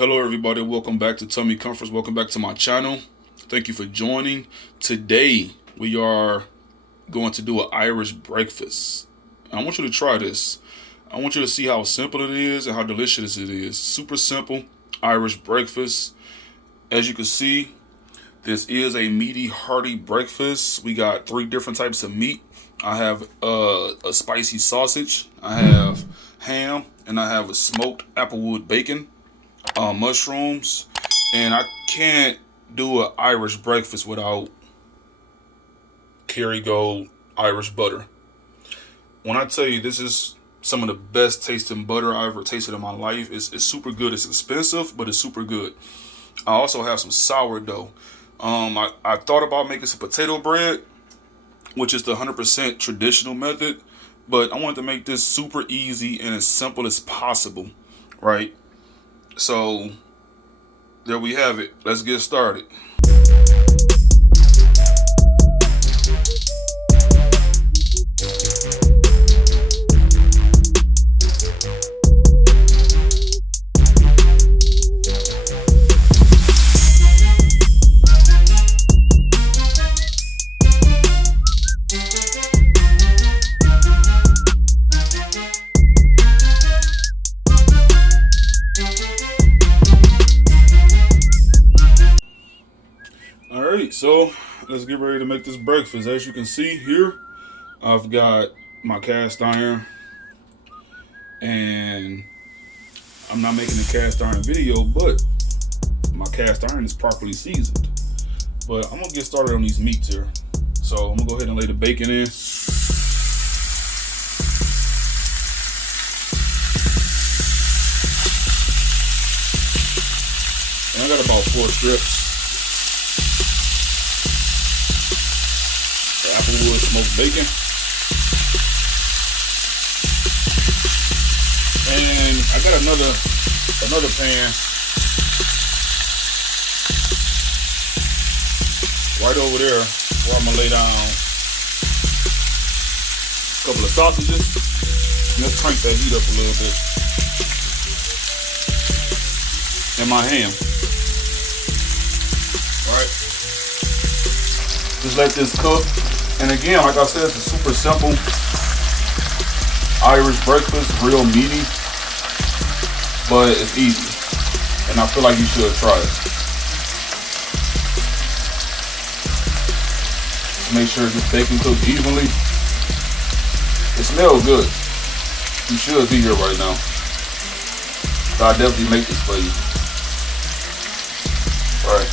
Hello everybody, welcome back to Tummy Comforts. Welcome back to my channel. Thank you for joining. Today we are going to do an Irish breakfast. I want you to try this. I want you to see how simple it is and how delicious it is. Super simple Irish breakfast. As you can see, this is a meaty, hearty breakfast. We got 3 different types of meat. I have a spicy sausage, I have ham, and I have a smoked applewood bacon, mushrooms, and I can't do an Irish breakfast without Kerrygold Irish butter. When I tell you this is some of the best tasting butter I ever tasted in my life, it's super good. It's expensive, but it's super good. I also have some sourdough. I thought about making some potato bread, which is the 100% traditional method, but I wanted to make this super easy and as simple as possible, right? So there we have it. Let's get started. Alright, so let's get ready to make this breakfast. As you can see here, I've got my cast iron, and I'm not making a cast iron video, but my cast iron is properly seasoned. But I'm gonna get started on these meats here. So I'm gonna go ahead and lay the bacon in. And I got about 4 strips. Applewood smoked bacon, and I got another pan right over there where I'm gonna lay down a couple of sausages. And let's crank that heat up a little bit, and my ham. All right, just let this cook. And again, like I said, it's a super simple Irish breakfast, real meaty, but it's easy. And I feel like you should try it. Make sure this bacon cooks evenly. It smells good. You should be here right now. So I definitely make this for you. All right.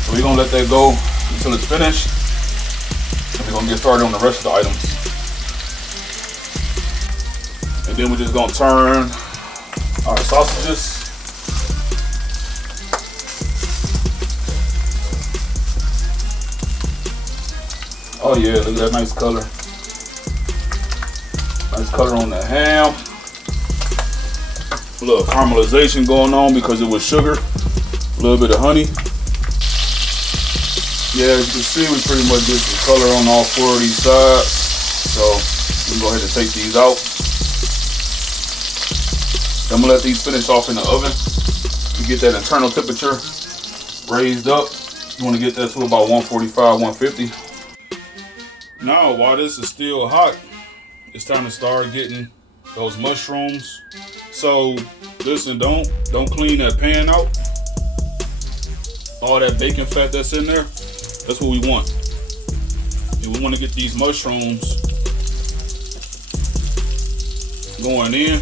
So we're gonna let that go until it's finished. We're gonna get started on the rest of the items. And then we're just gonna turn our sausages. Oh yeah, look at that nice color. Nice color on the ham. A little caramelization going on because it was sugar. A little bit of honey. Yeah, as you can see, we pretty much get some color on all 4 of these sides. So we can go ahead and take these out. I'm gonna let these finish off in the oven to get that internal temperature raised up. You want to get that to about 145, 150. Now, while this is still hot, it's time to start getting those mushrooms. So listen, don't clean that pan out. All that bacon fat that's in there, that's what we want. And we want to get these mushrooms going in.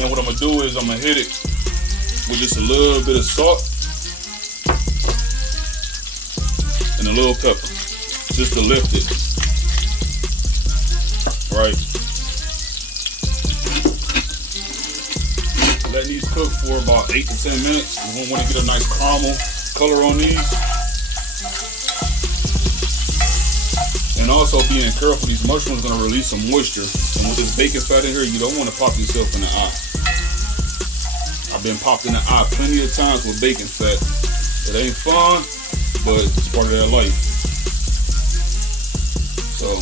And what I'm going to do is I'm going to hit it with just a little bit of salt and a little pepper, just to lift it. Right. Letting these cook for about 8 to 10 minutes. We want to get a nice caramel color on these. And also being careful, these mushrooms are going to release some moisture. And with this bacon fat in here, you don't want to pop yourself in the eye. I've been popped in the eye plenty of times with bacon fat. It ain't fun, but it's part of their life. So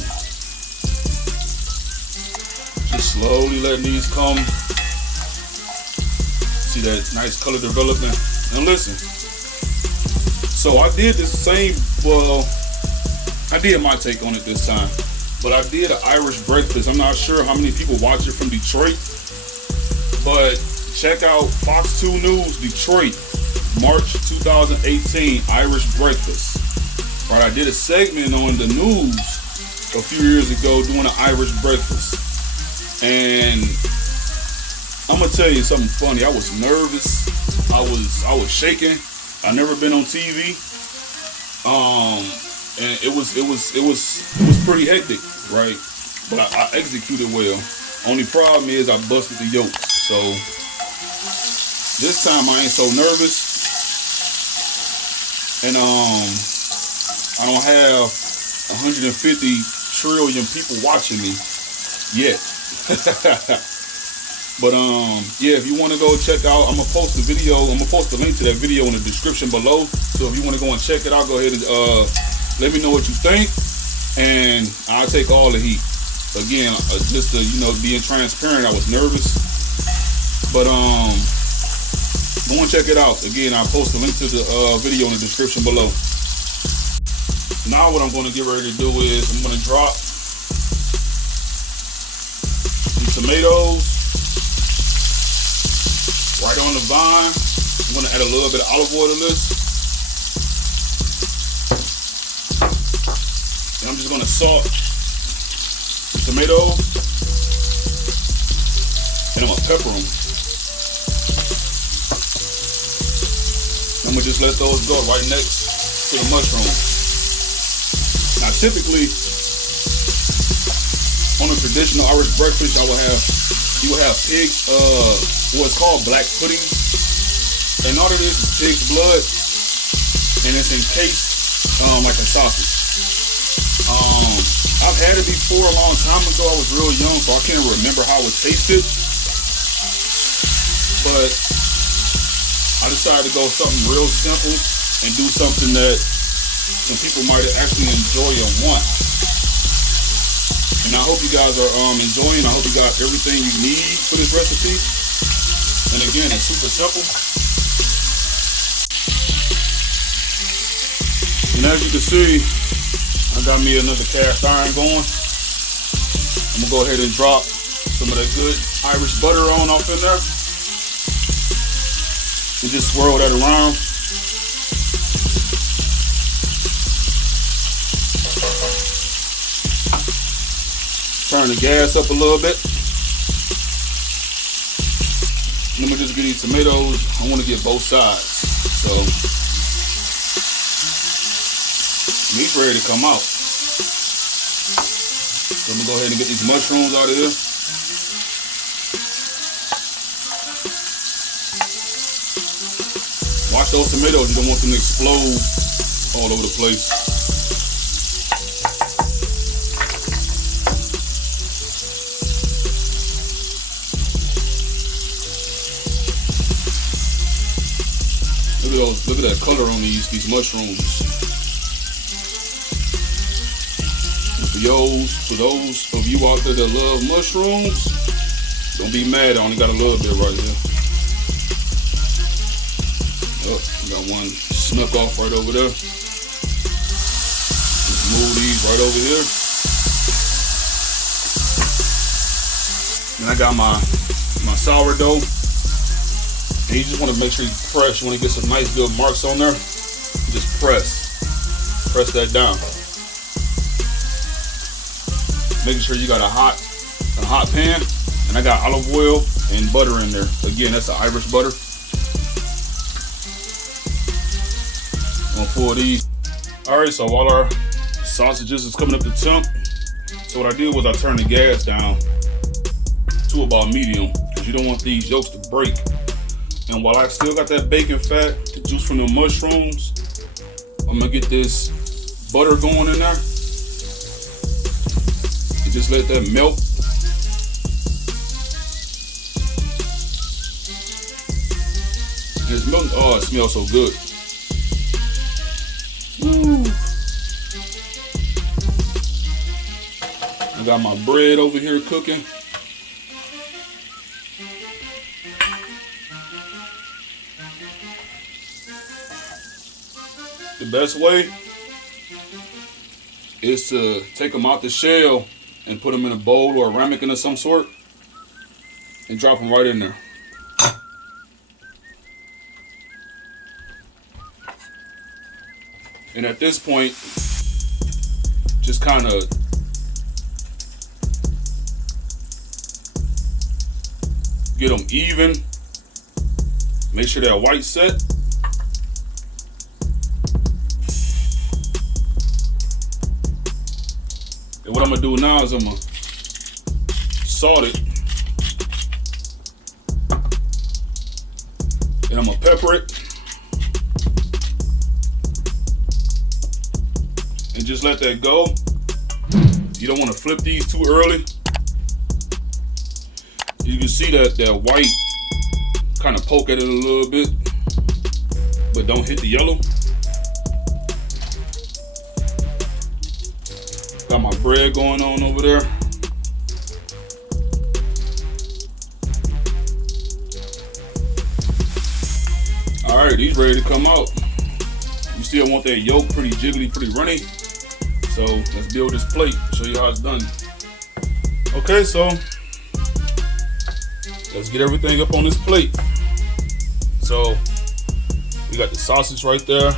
Slowly letting these come. See that nice color development. And listen, so I did the same, well, I did my take on it this time, but I did an Irish breakfast. I'm not sure how many people watch it from Detroit, but check out Fox 2 News Detroit, March 2018, Irish breakfast. Right, I did a segment on the news a few years ago doing an Irish breakfast. And I'm gonna tell you something funny. I was nervous. I was shaking. I never been on TV. And it was pretty hectic, right? But I executed well. Only problem is I busted the yolks. So this time I ain't so nervous. And I don't have 150 trillion people watching me yet. But yeah, if you want to go check out, I'm gonna post the video. I'm gonna post the link to that video in the description below. So if you want to go and check it out, go ahead and let me know what you think, and I'll take all the heat. Again, just to, being transparent, I was nervous, but go and check it out. Again, I'll post the link to the video in the description below. Now what I'm going to get ready to do is I'm going to drop some tomatoes right on the vine. I'm going to add a little bit of olive oil to this. And I'm just going to salt the tomatoes. And I'm going to pepper them. I'm going to just let those go right next to the mushrooms. Now, typically, on a traditional Irish breakfast, you will have pig's, what's called black pudding, and all it is pig's blood, and it's encased like a sausage. I've had it before a long time ago. I was real young, so I can't remember how it tasted, but I decided to go something real simple and do something that some people might actually enjoy and want. And I hope you guys are enjoying. I hope you got everything you need for this recipe. And again, it's super simple. And as you can see, I got me another cast iron going. I'm gonna go ahead and drop some of that good Irish butter on off in there. And just swirl that around. Turn the gas up a little bit. And I'm gonna just get these tomatoes. I want to get both sides. So meat's ready to come out. So I'm gonna go ahead and get these mushrooms out of here. Watch those tomatoes. You don't want them to explode all over the place. Look at that color on these mushrooms. And for those of you out there that love mushrooms, don't be mad. I only got a little bit right here. Oh, got one snuck off right over there. Just move these right over here. And I got my sourdough. And you just want to make sure you press. You want to get some nice good marks on there. Just press that down. Making sure you got a hot pan, and I got olive oil and butter in there. Again, that's the Irish butter. I'm gonna pour these. All right, so while our sausages is coming up to temp, so what I did was I turned the gas down to about medium, because you don't want these yolks to break. And while I still got that bacon fat, the juice from the mushrooms, I'm gonna get this butter going in there. And just let that melt. And it's melting. Oh, it smells so good. Woo. I got my bread over here cooking. The best way is to take them out the shell and put them in a bowl or a ramekin of some sort and drop them right in there. And at this point, just kind of get them even. Make sure that white's set. And what I'm gonna do now is I'm gonna salt it. And I'm gonna pepper it. And just let that go. You don't want to flip these too early. You can see that white kind of poke at it a little bit, but don't hit the yellow. Got my bread going on over there. All right, these ready to come out. You still want that yolk pretty jiggly, pretty runny. So let's build this plate, show you how it's done. Okay, so let's get everything up on this plate. So we got the sausage right there.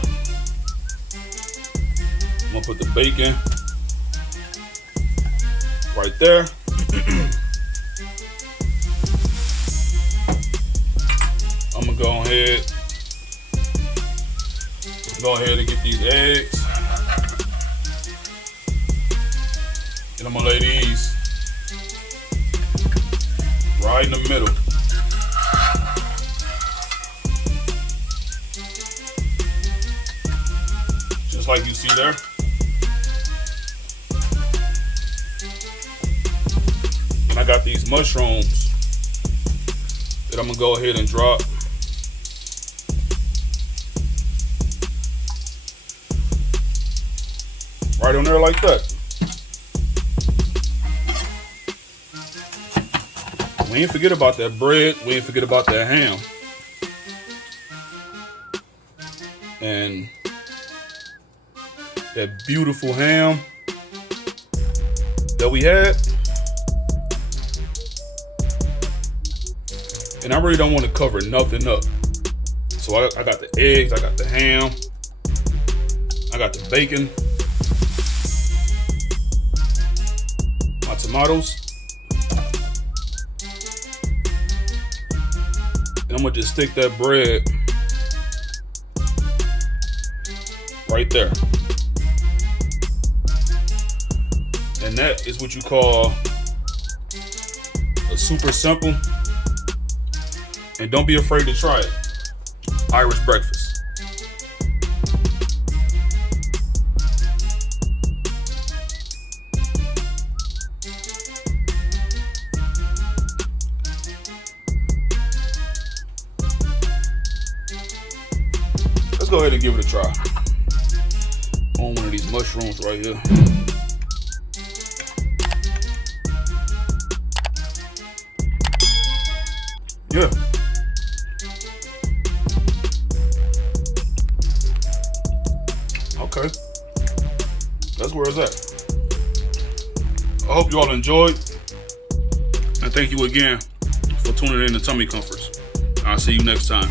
I'm gonna put the bacon right there. I'm gonna go ahead and get these eggs. And I'm gonna lay these right in the middle. Just like you see there. And I got these mushrooms that I'm gonna go ahead and drop right on there like that. We ain't forget about that bread. We ain't forget about that ham. And that beautiful ham that we had. And I really don't want to cover nothing up. So I got the eggs, I got the ham, I got the bacon, my tomatoes. And I'm gonna just stick that bread right there. And that is what you call a super simple, and don't be afraid to try it, Irish breakfast. Let's go ahead and give it a try. On one of these mushrooms right here. Yeah. Okay. That's where it's at. I hope you all enjoyed. And thank you again for tuning in to Tummy Comforts. I'll see you next time.